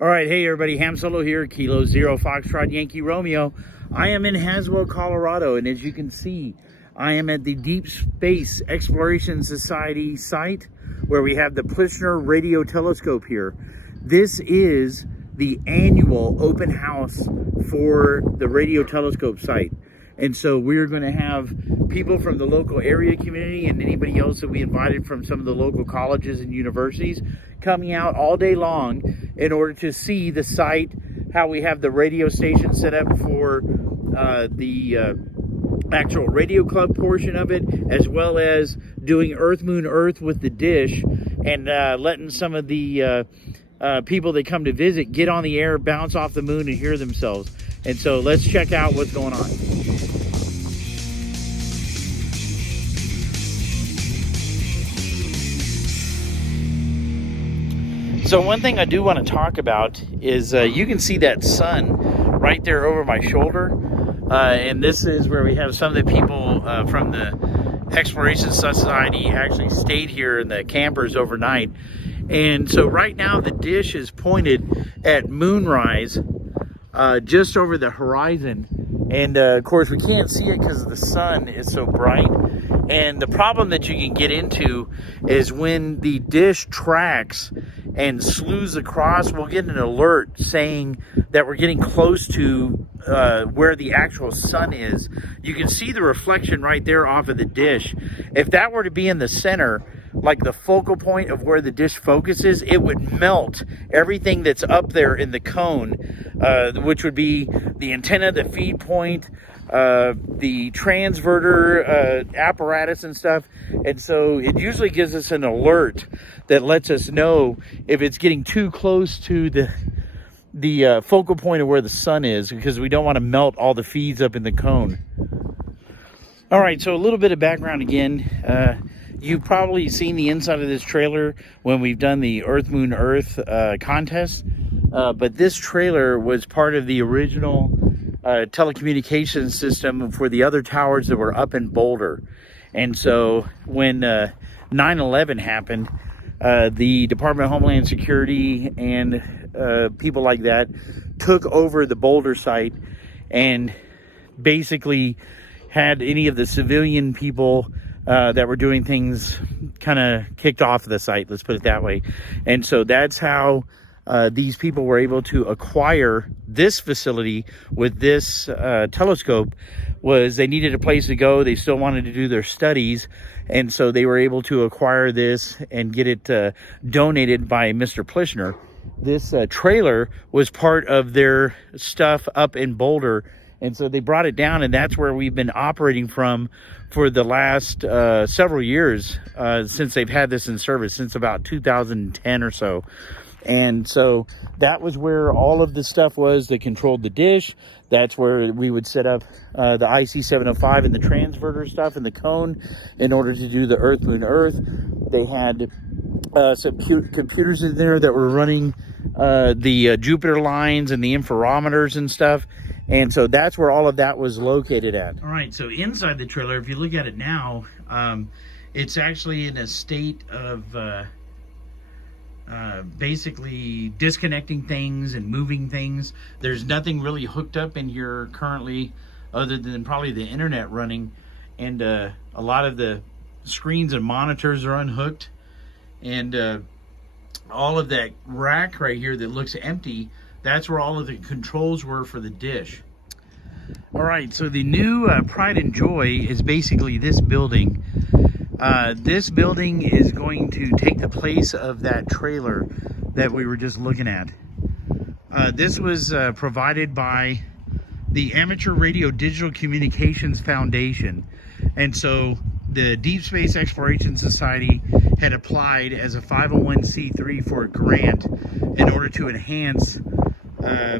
All right, hey everybody, Ham Solo here, Kilo Zero Foxtrot Yankee Romeo. I am in Haswell, Colorado, and as you can see, I am at the Deep Space Exploration Society site where we have the Plishner Radio Telescope here. This is the annual open house for the radio telescope site. And so we're going to have people from the local area community and anybody else that we invited from some of the local colleges and universities coming out all day long in order to see the site, how we have the radio station set up for the actual radio club portion of it, as well as doing Earth, Moon, Earth with the dish, and letting some of the people that come to visit get on the air, bounce off the moon, and hear themselves. And so let's check out what's going on. So one thing I do want to talk about is you can see that sun right there over my shoulder. And this is where we have some of the people from the Exploration Society actually stayed here in the campers overnight. And so right now the dish is pointed at moonrise just over the horizon. And of course we can't see it because the sun is so bright. And the problem that you can get into is when the dish tracks and slews across, we'll get an alert saying that we're getting close to where the actual sun is. You can see the reflection right there off of the dish. If that were to be in the center, like the focal point of where the dish focuses, it would melt everything that's up there in the cone, which would be the antenna, the feed point, the transverter apparatus and stuff. And so it usually gives us an alert that lets us know if it's getting too close to the focal point of where the sun is, because we don't want to melt all the feeds up in the cone. All right, so a little bit of background again. You've probably seen the inside of this trailer when we've done the Earth, Moon, Earth contest. But this trailer was part of the original telecommunications system for the other towers that were up in Boulder. And so when 9/11 happened, the Department of Homeland Security and people like that took over the Boulder site and basically had any of the civilian people that were doing things kind of kicked off the site, let's put it that way. And so that's how these people were able to acquire this facility with this telescope. Was they needed a place to go, they still wanted to do their studies, and so they were able to acquire this and get it donated by Mr. Plishner. This trailer was part of their stuff up in Boulder, and so they brought it down, and that's where we've been operating from for the last several years, since they've had this in service, since about 2010 or so. And so that was where all of the stuff was that controlled the dish. That's where we would set up the IC705 and the transverter stuff and the cone in order to do the Earth, Moon, Earth. They had some computers in there that were running the Jupiter lines and the interferometers and stuff. And so that's where all of that was located at. All right, so inside the trailer, if you look at it now, it's actually in a state of basically disconnecting things and moving things. There's nothing really hooked up in here currently other than probably the internet running, and a lot of the screens and monitors are unhooked, and all of that rack right here that looks empty, that's where all of the controls were for the dish. All right, so the new pride and joy is basically this building. This building is going to take the place of that trailer that we were just looking at. This was provided by the Amateur Radio Digital Communications Foundation. And so the Deep Space Exploration Society had applied as a 501c3 for a grant in order to enhance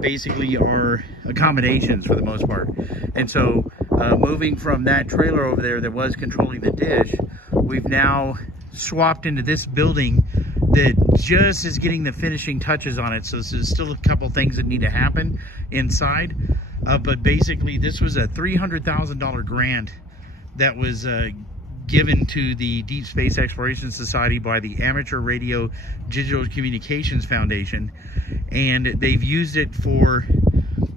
basically our accommodations for the most part. And so moving from that trailer over there that was controlling the dish, we've now swapped into this building that just is getting the finishing touches on it. So there's still a couple things that need to happen inside. But basically this was a $300,000 grant that was given to the Deep Space Exploration Society by the Amateur Radio Digital Communications Foundation, and they've used it for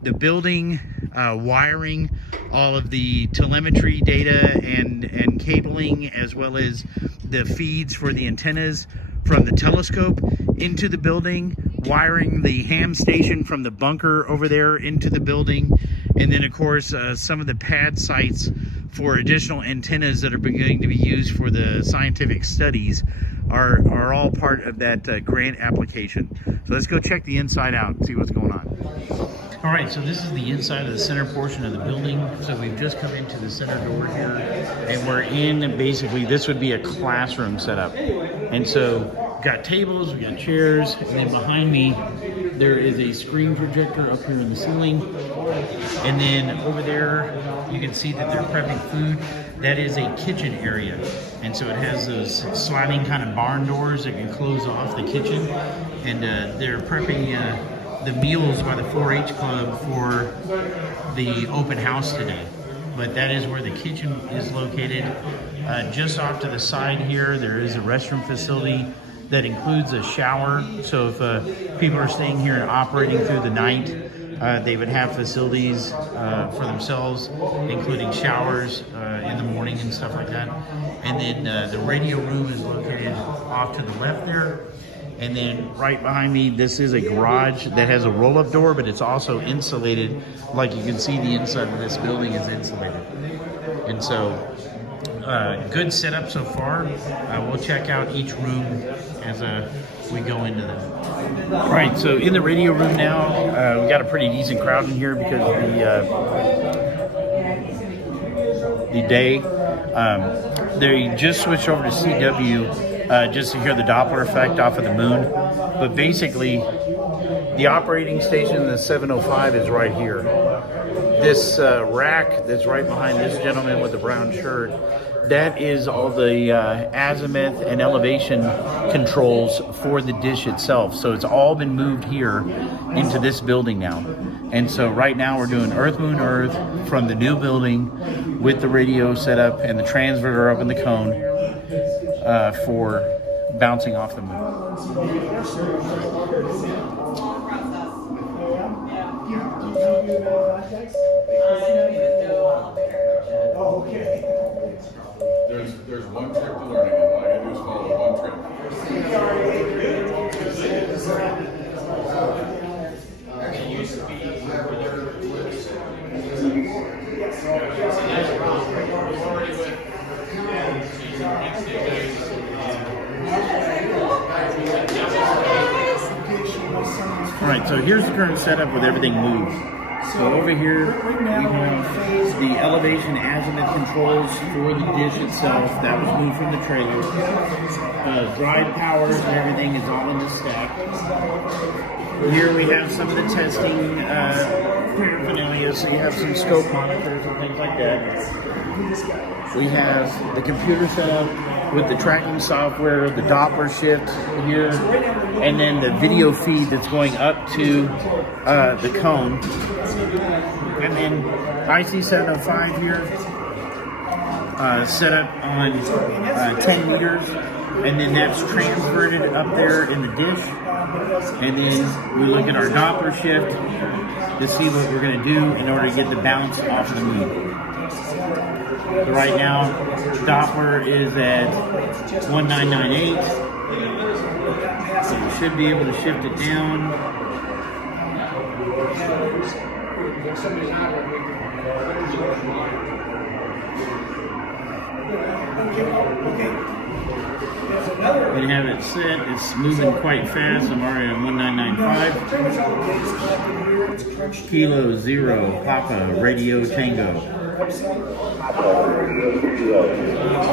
the building, wiring, all of the telemetry data and cabling, as well as the feeds for the antennas from the telescope into the building, wiring the ham station from the bunker over there into the building, and then of course some of the pad sites for additional antennas that are going to be used for the scientific studies are all part of that grant application. So let's go check the inside out and see what's going on. All right, so this is the inside of the center portion of the building. So we've just come into the center door here, and we're in, basically, this would be a classroom setup. And so we've got tables, we've got chairs, and then behind me, there is a screen projector up here in the ceiling. And then over there, you can see that they're prepping food. That is a kitchen area. And so it has those sliding kind of barn doors that can close off the kitchen. And they're prepping the meals by the 4-H Club for the open house today. But that is where the kitchen is located. Just off to the side here, there is a restroom facility that includes a shower. So if people are staying here and operating through the night, they would have facilities for themselves, including showers in the morning and stuff like that. And then the radio room is located off to the left there. And then right behind me, this is a garage that has a roll-up door, but it's also insulated. Like you can see, the inside of this building is insulated. And so, good setup so far. We'll check out each room as we go into them. All right, so in the radio room now, we got a pretty decent crowd in here because the day. They just switched over to CW. Just to hear the Doppler effect off of the moon. But basically, the operating station, the 705, is right here. This rack that's right behind this gentleman with the brown shirt, that is all the azimuth and elevation controls for the dish itself. So it's all been moved here into this building now. And so right now we're doing Earth, Moon, Earth from the new building with the radio setup and the transmitter up in the cone. For bouncing off the moon. There's one trick to learning, and all I gotta do is follow one trick. All right, so here's the current setup with everything moved. So over here, we have the elevation azimuth controls for the dish itself. That was moved from the trailer. Drive powers and everything is all in the stack. Here we have some of the testing paraphernalia. So you have some scope monitors and things like that. We have the computer setup with the tracking software, the Doppler shift here, and then the video feed that's going up to the cone. And then IC705 here, set up on 10 meters, and then that's transverted up there in the dish. And then we look at our Doppler shift to see what we're going to do in order to get the bounce off of the moon. So right now, Doppler is at 1998. So you should be able to shift it down. We have it set. It's moving quite fast. I'm already at 1995. Kilo Zero Papa Radio Tango.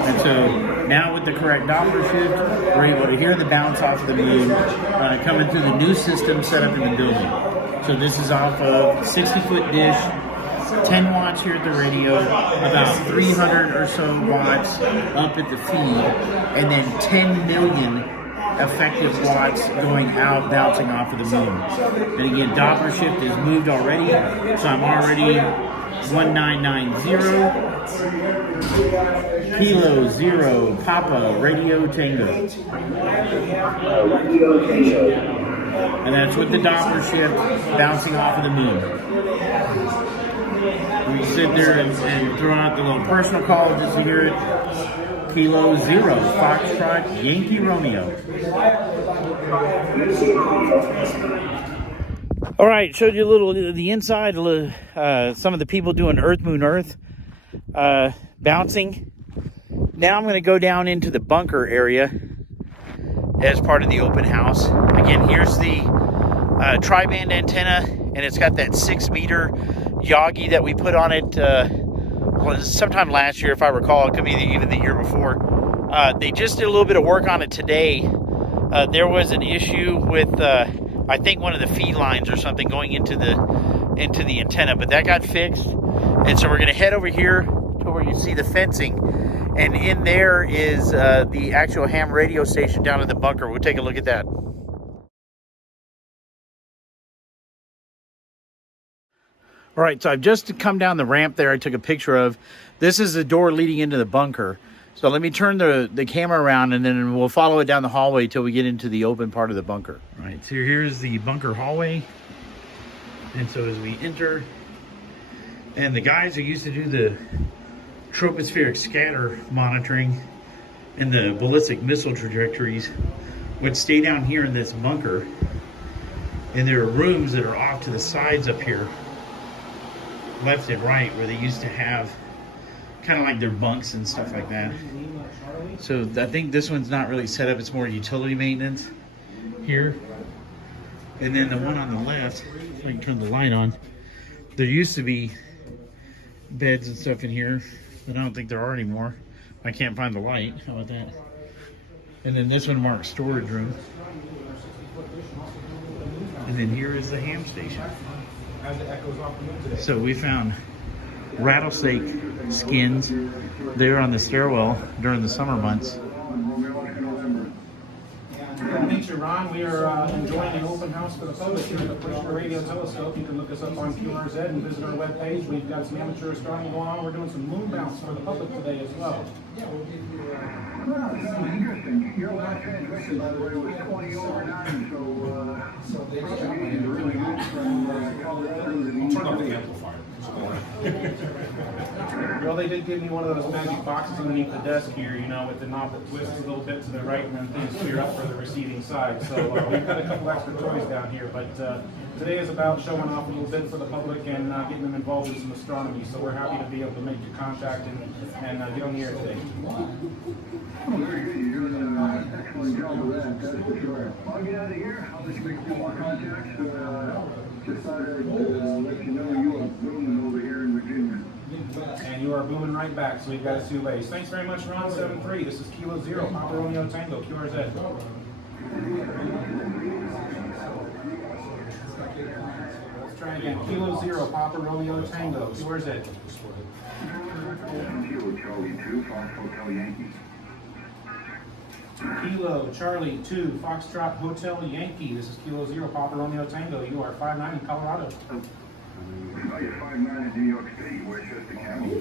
And so now with the correct Doppler shift, we're able to hear the bounce off the moon coming through the new system set up in the building. So this is off of 60-foot dish, 10 watts here at the radio, about 300 or so watts up at the feed, and then 10 million effective watts going out, bouncing off of the moon. And again, Doppler shift is moved already, so I'm already 1990 Kilo Zero Papa Radio Tango. And that's with the Doppler shift bouncing off of the moon. We sit there and throw out the little personal call just to hear it. Kilo Zero Foxtrot Yankee Romeo. All right, showed you a little the inside, some of the people doing Earth, Moon, Earth, bouncing. Now I'm going to go down into the bunker area as part of the open house. Again, here's the tri-band antenna, and it's got that 6-meter Yagi that we put on it sometime last year, if I recall. It could be even the year before. They just did a little bit of work on it today. There was an issue with I think one of the feed lines or something going into the antenna, but that got fixed. And so we're going to head over here to where you see the fencing, and in there is the actual ham radio station down in the bunker. We'll take a look at that. All right, so I've just come down the ramp there I took a picture of. This is the door leading into the bunker. So let me turn the camera around, and then we'll follow it down the hallway till we get into the open part of the bunker. All right, so here's the bunker hallway. And so as we enter, and the guys who used to do the tropospheric scatter monitoring and the ballistic missile trajectories would stay down here in this bunker. And there are rooms that are off to the sides up here, left and right, where they used to have kind of like their bunks and stuff like that. So I think this one's not really set up. It's more utility maintenance here. And then the one on the left, if I can turn the light on, there used to be beds and stuff in here, but I don't think there are anymore. I can't find the light. How about that? And then this one marks storage room. And then here is the ham station. So we found rattlesnake skins there on the stairwell during the summer months. Good to meet you, Ron. We are enjoying an open house for the public here at the Plishner Radio Telescope. You can look us up on QRZ and visit our webpage. We've got some amateur astronomy going on. We're doing some moon bounce for the public today as well. Well, interesting. Your last transmission, by the way, was 2009, so they really good from Colorado to the Turn off the amplifier. Well, they did give me one of those magic boxes underneath the desk here, you know, with the knob that twists a little bit to the right and then things clear up for the receiving side. So we've got a couple extra toys down here, but today is about showing off a little bit for the public and getting them involved in some astronomy. So we're happy to be able to make your contact and get on the air today. Oh, very good. You're doing an excellent job of that, that's for sure. I'll get out of here. I'll just make a few more contacts. Just thought I'd let you know you are booming over here in Virginia. And you are booming right back, so we've got a 2 ways. Thanks very much, Ron 73. This is Kilo Zero, Papa Romeo Tango, QRZ. Let's try again. Kilo Zero, Papa Romeo Tango, QRZ. Kilo Charlie 2, Fox Hotel Yankee. Kilo Charlie 2, Foxtrot Hotel Yankee. This is Kilo Zero, Papa Romeo Tango. You are 59 in Colorado. Oh, you're 59 in New York State, Westchester County.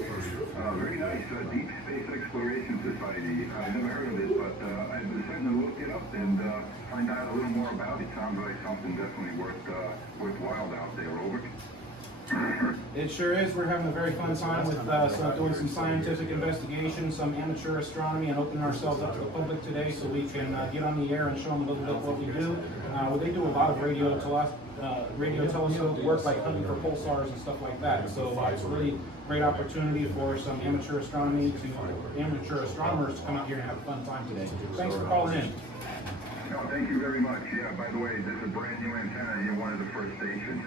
Very nice. Deep Space Exploration Society. I've never heard of it, but I've been starting to look it up and find out a little more about it. Sounds like something definitely worthwhile out there, over. It sure is. We're having a very fun time with doing some scientific investigation, some amateur astronomy, and opening ourselves up to the public today so we can get on the air and show them a little bit what we do. They do a lot of radio telescope work, like hunting for pulsars and stuff like that. So it's a really great opportunity for some amateur astronomers to come out here and have a fun time today. Thanks for calling in. No, thank you very much. Yeah, by the way, this is a brand new antenna. You're one of the first stations.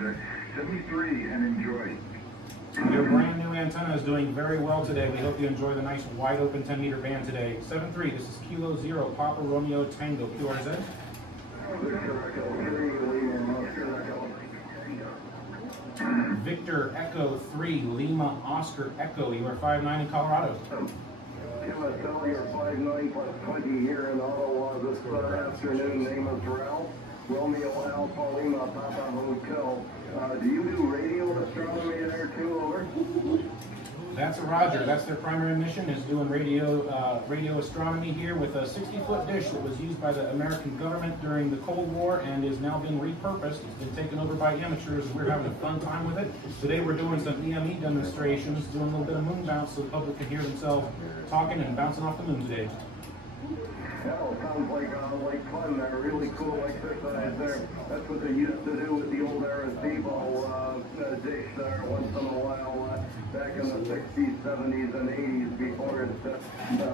73 and enjoy. Your brand new antenna is doing very well today. We hope you enjoy the nice wide open 10-meter band today. 73, this is Kilo Zero, Papa Romeo Tango, QRZ. Victor Echo 3, Lima Oscar Echo. You are 59 in Colorado. MSL, you're 59 plus 20 here in Ottawa this afternoon. Name is Ralph. Romeo Alpha Lima Papa Hotel. Do you do radio astronomy there too, over? That's a Roger. That's their primary mission, is doing radio astronomy here with a 60-foot dish that was used by the American government during the Cold War and is now been repurposed. It's been taken over by amateurs, and we're having a fun time with it. Today we're doing some EME demonstrations, doing a little bit of moon bounce so the public can hear themselves talking and bouncing off the moon today. Yeah, well, sounds like fun. They're really cool exercise there. That's what they used to do with the old Arecibo dish there once in a while back in the 60s, 70s, and 80s before it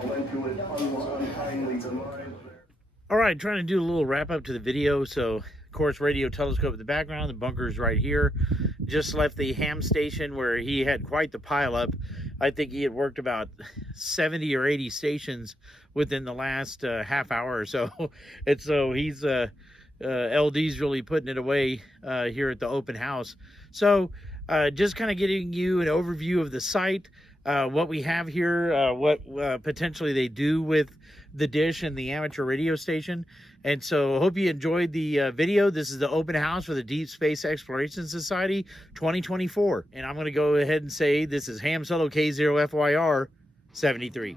went to its untimely demise there. All right, trying to do a little wrap up to the video. So, of course, radio telescope in the background. The bunker's right here. Just left the ham station where he had quite the pileup. I think he had worked about 70 or 80 stations within the last half hour or so. And so he's LD's really putting it away here at the open house. So just kind of getting you an overview of the site, what we have here, what potentially they do with the dish and the amateur radio station. And so I hope you enjoyed the video. This is the open house for the Deep Space Exploration Society 2024. And I'm going to go ahead and say this is Ham Solo K0FYR 73.